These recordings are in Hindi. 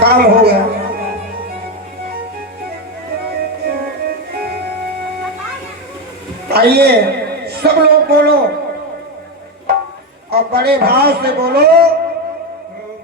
काम हो गया। आइए सब लोग बोलो और बड़े भाव से बोलो,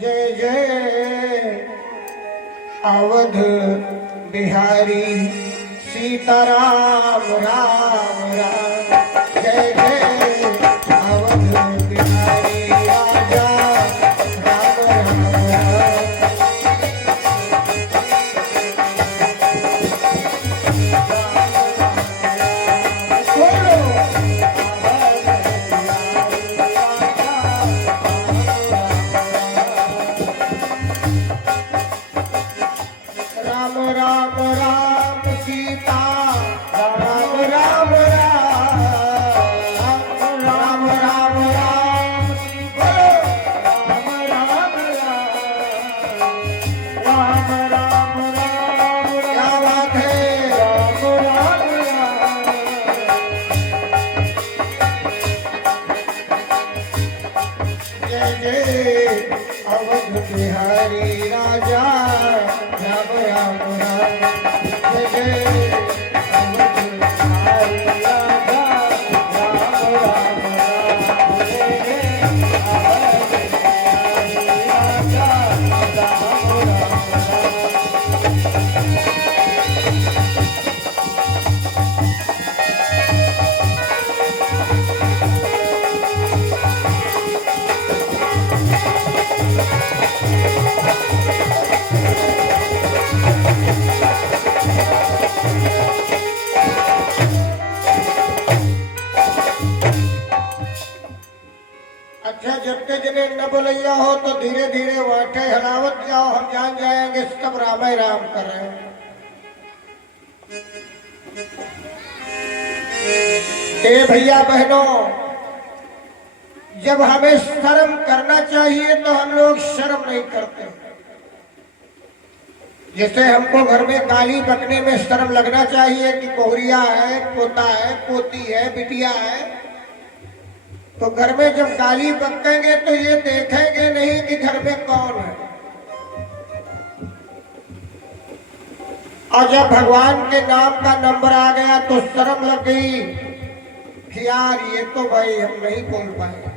जय जय अवध बिहारी सीताराम राम राम। जय जय अवध बिहारी राजा राम राम राम। राम राम राम सीता राम राम राम राम राम राम बोलो राम राम राम राम राम राम। क्या बात है, राम राम राम। जय जय अवध बिहारी राजा राम राम राम। जय जय अवध बिहारी राजा राम राम राम। जय जय अवध बिहारी राजा राम राम राम। अच्छा, जबते जने न बोलैया हो तो धीरे धीरे वाटे हलावत जाओ, हम जान जाएंगे सब राम ही राम कर रहे हैं। ए भैया बहनों, जब हमें शर्म करना चाहिए तो हम लोग शर्म नहीं करते। जैसे हमको घर में गाली बकने में शर्म लगना चाहिए कि बहुरिया है, पोता है, पोती है, बिटिया है, तो घर में जब गाली बकेंगे तो ये देखेंगे नहीं कि घर में कौन है। और जब भगवान के नाम का नंबर आ गया तो शर्म लग गई कि यार ये तो भाई हम नहीं बोल पाए,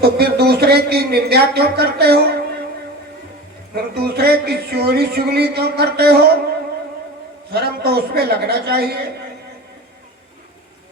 तो फिर दूसरे की निंदा क्यों करते हो, फिर दूसरे की चोरी चुगली क्यों करते हो। शर्म तो उसमें लगना चाहिए,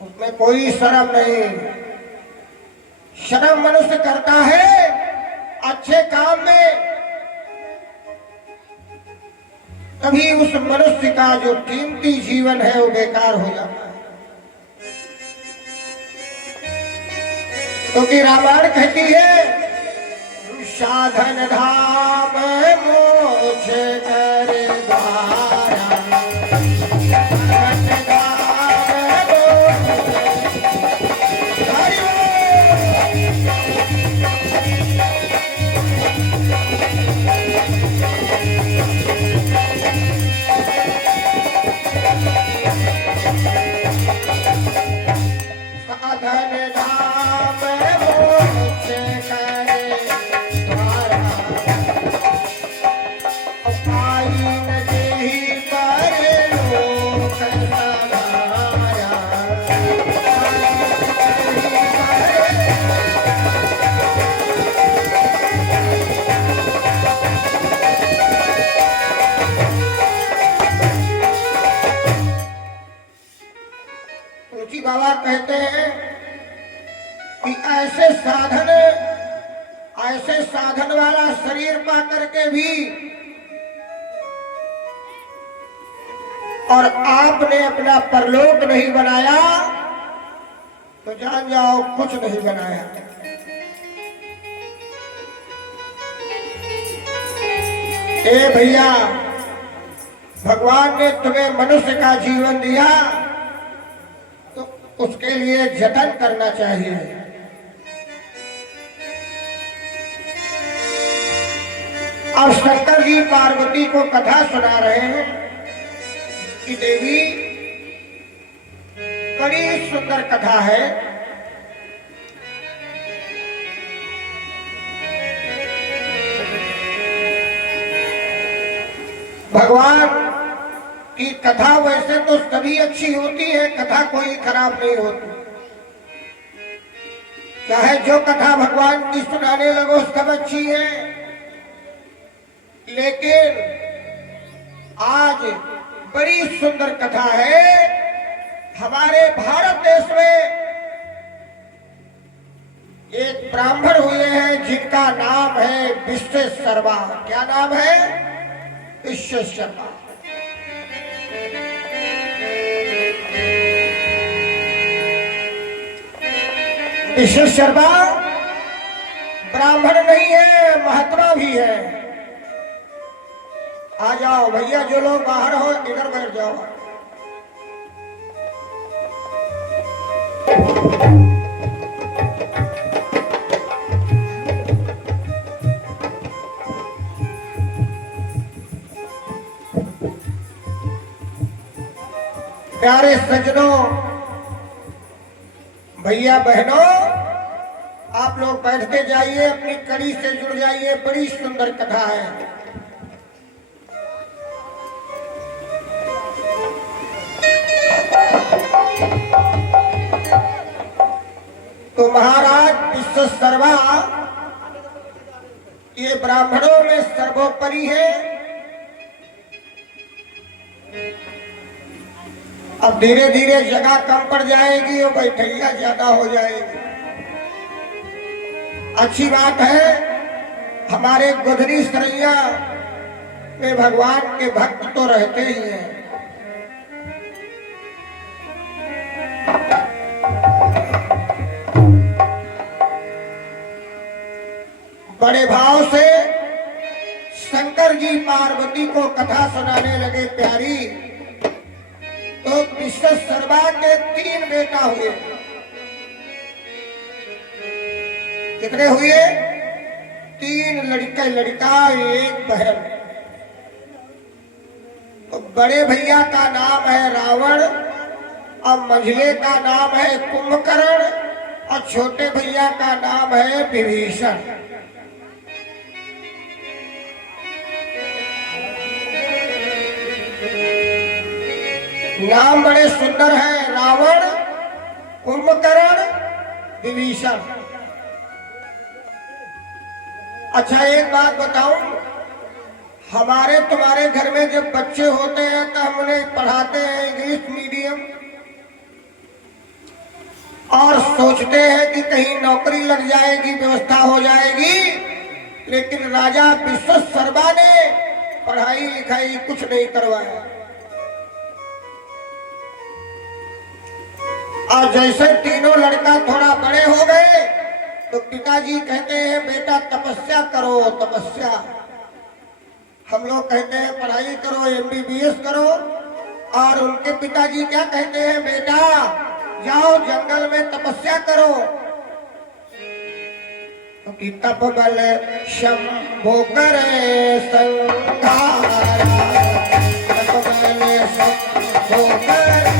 उसमें कोई शर्म नहीं। शर्म मनुष्य करता है अच्छे काम में, तभी उस मनुष्य का जो कीमती जीवन है वो बेकार हो जाता है। क्योंकि रामायण कहती है, साधन धाम मोक्ष करे द्वारा। साधन धाम मोक्ष करे द्वारा। पाई न जेहि परलोक समाया। तुलसी बाबा कहते हैं कि ऐसे साधन वाला शरीर पा करके भी और आपने अपना परलोक नहीं बनाया तो जान जाओ कुछ नहीं बनाया। ए भैया, भगवान ने तुम्हें मनुष्य का जीवन दिया तो उसके लिए जतन करना चाहिए। अब शंकर जी पार्वती को कथा सुना रहे हैं कि देवी, बड़ी सुंदर कथा है। भगवान की कथा वैसे तो सभी अच्छी होती है, कथा कोई खराब नहीं होती। चाहे जो कथा भगवान की सुनाने लगो सब अच्छी है, लेकिन आज बड़ी सुंदर कथा है। हमारे भारत देश में एक ब्राह्मण हुए हैं जिनका नाम है विश्वेश्वरबा। क्या नाम है? विश्वेश्वरबा। विश्वेश्वरबा ब्राह्मण नहीं है, महात्मा भी है। आ जाओ भैया, जो लोग बाहर हो इधर बैठ जाओ। प्यारे सज्जनों, भैया बहनों, आप लोग बैठते जाइए, अपनी कड़ी से जुड़ जाइए। बड़ी सुंदर कथा है। तो महाराज विश्वेश्वरबा ये ब्राह्मणों में सर्वोपरि है। अब धीरे धीरे जगह कम पड़ जाएगी और बैठैया ज्यादा हो जाएगी। अच्छी बात है, हमारे गोधरी सरैया में भगवान के भक्त तो रहते ही हैं। बड़े भाव से शंकर जी पार्वती को कथा सुनाने लगे प्यारी। तो विश्वेश्वरबा के 3 बेटा हुए। कितने हुए? 3 लड़का, 1 बहन। तो बड़े भैया का नाम है रावण, और मंझले का नाम है कुंभकर्ण, और छोटे भैया का नाम है विभीषण। नाम बड़े सुंदर हैं, रावण, कुंभकर्ण, विभीषण। अच्छा एक बात बताऊं, हमारे तुम्हारे घर में जब बच्चे होते हैं तो हम उन्हें पढ़ाते हैं इंग्लिश मीडियम, और सोचते हैं कि कहीं नौकरी लग जाएगी, व्यवस्था हो जाएगी। लेकिन राजा विश्वेश्वरबा ने पढ़ाई लिखाई कुछ नहीं करवाया। और जैसे तीनों लड़का थोड़ा बड़े हो गए तो पिताजी कहते हैं बेटा तपस्या करो, तपस्या। हम लोग कहते हैं पढ़ाई करो, MBBS करो। और उनके पिताजी क्या कहते हैं? बेटा जाओ जंगल में तपस्या करो। तो तप बल शंभो करे संघारा, तप बल शंभो करे।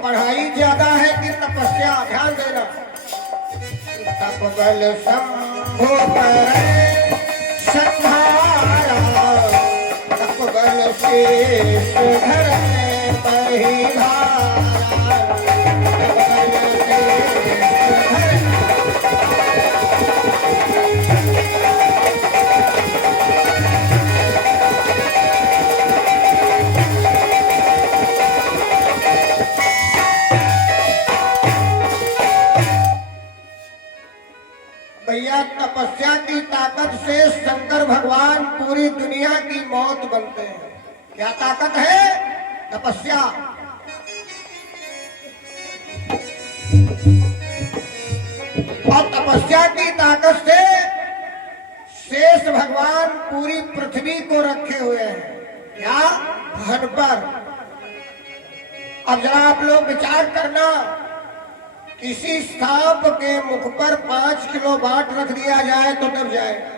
पढ़ाई ज्यादा है कि तपस्या? ध्यान देना। तप बल शंभो करे संघारा, तप बल शेष धरे पहिधारा, तप बल शेष धरे। भैया तपस्या की ताकत से शंकर भगवान पूरी दुनिया की मौत बनते हैं। क्या ताकत है? तपस्या। और तपस्या की ताकत से शेष भगवान पूरी पृथ्वी को रखे हुए हैं। क्या? धन पर। अब जरा आप लोग विचार करना, किसी सांप के मुख पर 5 किलो बाट रख दिया जाए तो डर जाएगा।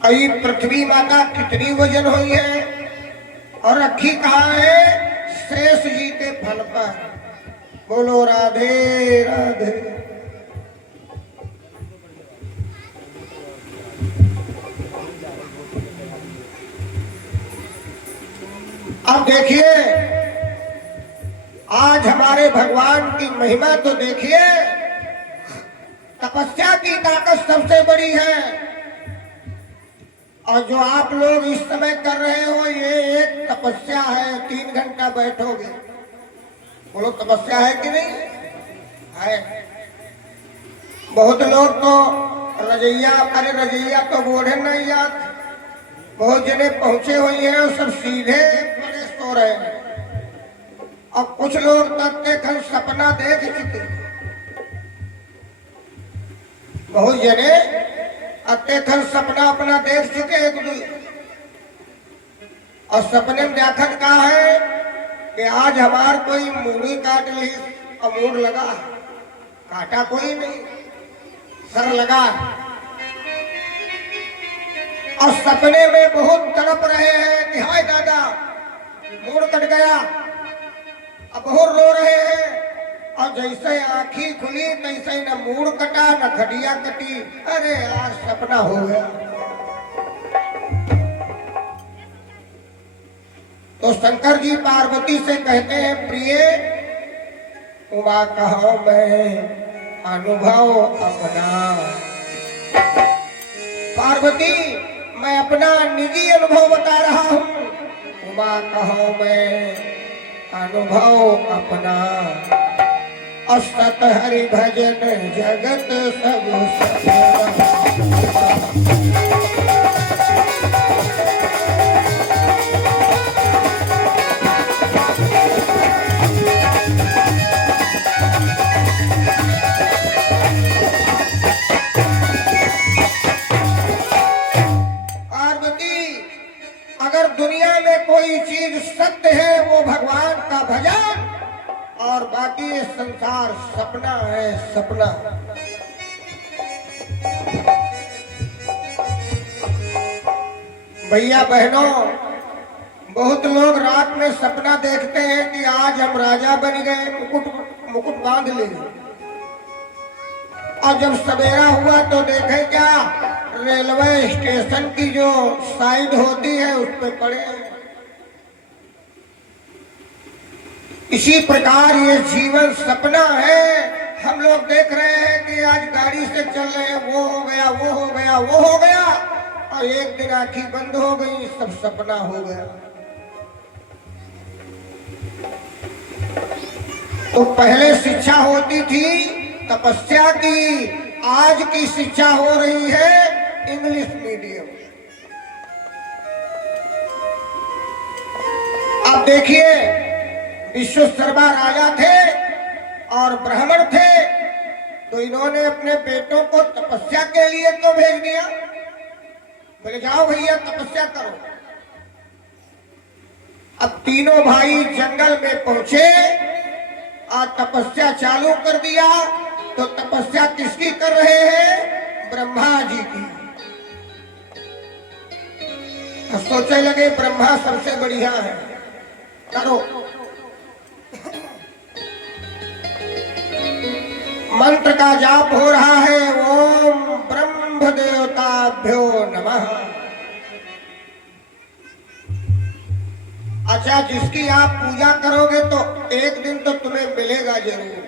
अई पृथ्वी माता कितनी वजन हुई है और रखी कहाँ है? शेष जी के फल पर। बोलो राधे राधे। अब देखिए आज हमारे भगवान की महिमा तो देखिए। तपस्या की ताकत सबसे बड़ी है और जो आप लोग इस समय कर रहे हो ये एक तपस्या है। 3 घंटा बैठोगे, बोलो तपस्या है कि नहीं है? बहुत लोग तो रजैया, अरे रजैया तो बोले नहीं याद। बहुत जने पहुंचे हुए हैं और सब सीधे पड़े सो रहे हैं और कुछ लोग तत्ते खल सपना देख चुके। बहुत जने अत्ते खल सपना अपना देख चुके एक दूसरे और सपने में देखत का है कि आज हमार कोई मूड़ी काट ली और मूड लगा, काटा कोई नहीं, सर लगा और सपने में बहुत तड़प रहे हैं कि हाय दादा मूड कट गया। अब बहुत रो रहे हैं और जैसे आंखी खुली तैसे न मूड कटा न घड़िया कटी। अरे यार सपना हो गया। तो शंकर जी पार्वती से कहते हैं प्रिय उमा कहो मैं अनुभव अपना। पार्वती मैं अपना निजी अनुभव बता रहा हूं। उमा कहो मैं अनुभव अपना। असत हरि भजन जगत सब सपना। दुनिया में कोई चीज सत्य है वो भगवान का भजन और बाकी ये संसार सपना है, सपना। भैया बहनों बहुत लोग रात में सपना देखते हैं कि आज हम राजा बन गए, मुकुट बांध ले और जब सवेरा हुआ तो देखे क्या रेलवे स्टेशन की जो साइड होती है उस पे पड़े। इसी प्रकार ये जीवन सपना है। हम लोग देख रहे हैं कि आज गाड़ी से चल रहे हैं, वो हो गया, वो हो गया, वो हो गया और एक दिन आंखें बंद हो गई, सब सपना हो गया। तो पहले शिक्षा होती थी तपस्या की, आज की शिक्षा हो रही है इंग्लिश मीडियम। अब देखिए विश्वकर्मा राजा थे और ब्राह्मण थे तो इन्होंने अपने बेटों को तपस्या के लिए तो भेज दिया। बोले जाओ भैया तपस्या करो। अब तीनों भाई जंगल में पहुंचे और तपस्या चालू कर दिया। तो तपस्या किसकी कर रहे हैं? ब्रह्मा जी की। सोचने लगे ब्रह्मा सबसे बढ़िया है, करो। मंत्र का जाप हो रहा है, ओम ब्रह्म देवताभ्यो नमः। अच्छा जिसकी आप पूजा करोगे तो एक दिन तो तुम्हें मिलेगा जरूर।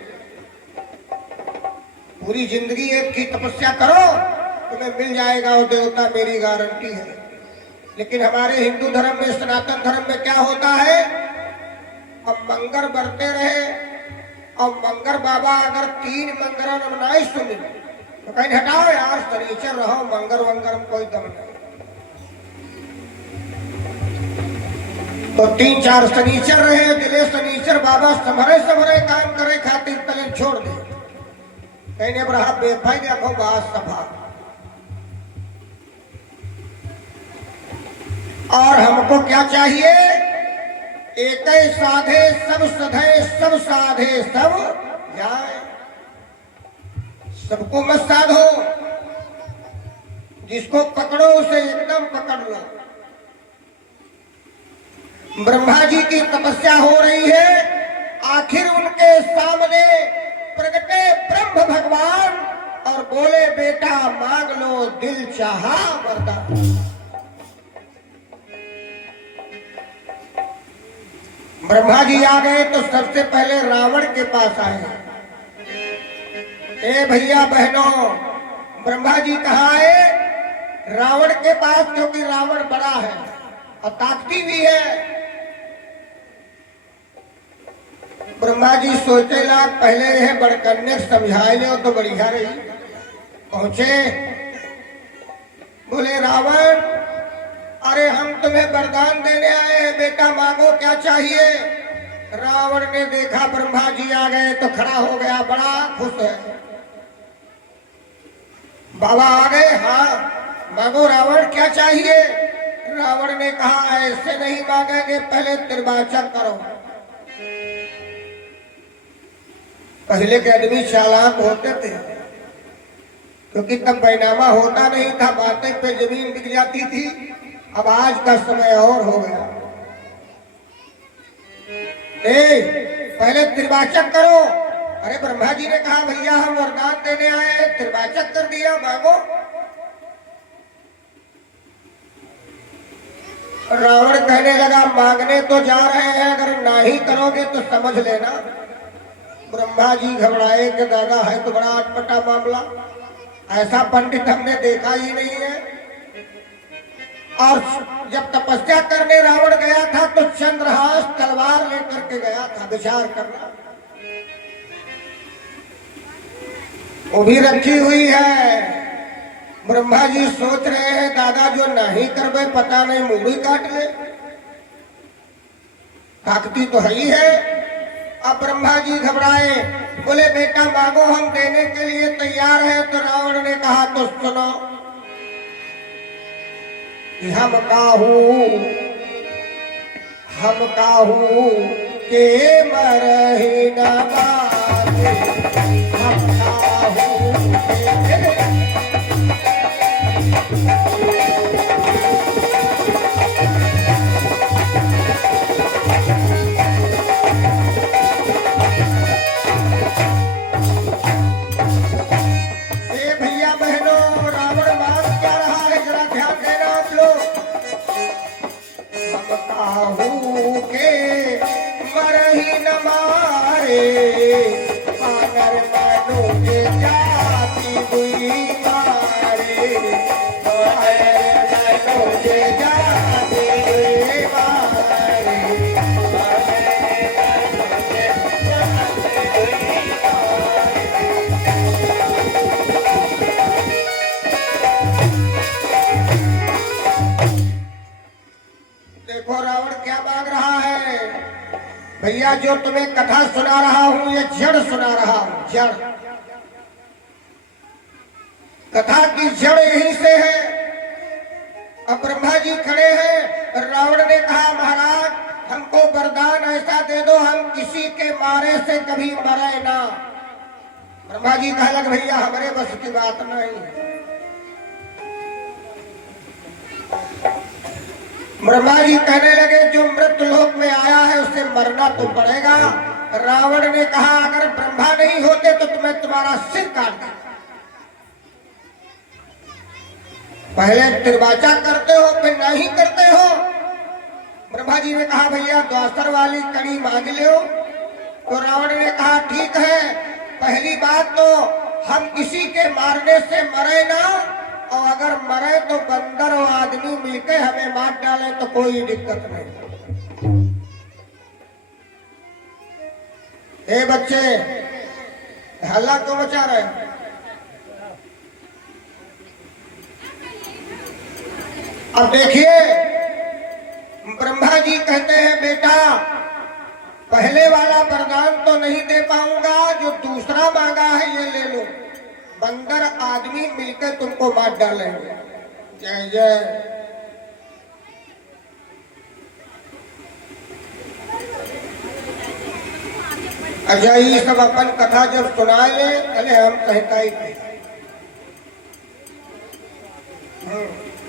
पूरी जिंदगी एक की तपस्या करो तुम्हें मिल जाएगा वो देवता, मेरी गारंटी है। लेकिन हमारे हिंदू धर्म में, सनातन धर्म में क्या होता है? अब मंगर बरते रहे और मंगर बाबा अगर 3 मंगरा नहीं सुने तो कहीं हटाओ यार, शनिचर रहो, मंगर वंगर में कोई दम नहीं। तो 3-4 शनिचर रहे, दिले शनिचर बाबा समरे काम करे खातिर तले छोड़ दे। कहने रहा बेफाई देखो बात सभा। और हमको क्या चाहिए? एक साधे सब सधे, सब साधे सब जाए। सबको मत साधो। जिसको पकड़ो उसे एकदम पकड़ लो। ब्रह्मा जी की तपस्या हो रही है, आखिर उनके सामने प्रगटे ब्रह्म भगवान और बोले बेटा मांग लो दिल चाहा वरदान। ब्रह्मा जी आ गए तो सबसे पहले रावण के पास आए। ए भैया बहनों, ब्रह्मा जी कहाँ है? रावण के पास, क्योंकि रावण बड़ा है और ताकती भी है। ब्रह्मा जी सोचे लाख पहले यह बड़कन्ने समझाए ले तो बढ़िया रही। पहुंचे, बोले रावण अरे हम तुम्हें वरदान देने आए हैं, बेटा मांगो क्या चाहिए। रावण ने देखा ब्रह्मा जी आ गए तो खड़ा हो गया, बड़ा खुश है। बाबा आ गए, हाँ मांगो रावण क्या चाहिए। रावण ने कहा ऐसे नहीं मांगेंगे, पहले त्रिवाचन करो। पहले के आदमी चालाक होते थे, क्योंकि तब बैनामा होता नहीं था, बातें पे जमीन बिक जाती थी। अब आज का समय और हो गया। पहले त्रिवाचक करो। अरे ब्रह्मा जी ने कहा भैया हम वरदान देने आए हैं, त्रिवाचक कर दिया, मांगो। रावण कहने लगा मांगने तो जा रहे हैं, अगर नहीं करोगे तो समझ लेना। ब्रह्मा जी घबराए कि दादा है तो बड़ा अटपटा मामला, ऐसा पंडित हमने देखा ही नहीं है। और जब तपस्या करने रावण गया था तो चंद्रहास तलवार लेकर के गया था, विचार करना। वो भी रखी हुई है। ब्रह्मा जी सोच रहे हैं दादा जो नहीं करवे पता नहीं मुड़ी काट ले, ताकती तो है ही है। अब ब्रह्मा जी घबराए, बोले बेटा मांगो हम देने के लिए तैयार है। तो रावण ने कहा तो सुनो, हम काहू के मरही न मारे, हम काहू के भैया जो तुम्हें कथा सुना रहा हूं ये जड़ सुना रहा हूं, जड़। कथा की जड़ यहीं से है। अब ब्रह्मा जी खड़े हैं। रावण ने कहा महाराज हमको वरदान ऐसा दे दो हम किसी के मारे से कभी मरे ना। ब्रह्मा जी कहा लग भैया हमारे बस की बात नहीं। ब्रह्मा जी कहने लगे जो मृत्यु लोक में आया है उसे मरना तो पड़ेगा। रावण ने कहा अगर ब्रह्मा नहीं होते तो तुम्हें तुम्हारा सिर काट देता। पहले त्रिवाचा करते हो फिर नहीं करते हो। ब्रह्मा जी ने कहा भैया द्वासर वाली कड़ी मांग लो। तो रावण ने कहा ठीक है, पहली बात तो हम किसी के मारने से मरे ना, और अगर मरे तो बंदर और आदमी मिलकर हमें मार डाले तो कोई दिक्कत नहीं। ए बच्चे हल्ला क्यों मचा रहे हैं? अब देखिए ब्रह्मा जी कहते हैं बेटा पहले वाला वरदान तो नहीं दे पाऊंगा, जो दूसरा मांगा है ये ले लो। बंदर आदमी मिलकर तुमको मार डालेंगे। जय जय। अच्छा ये सब अपन कथा जब सुना ले पहले हम कहता ही थे। हाँ।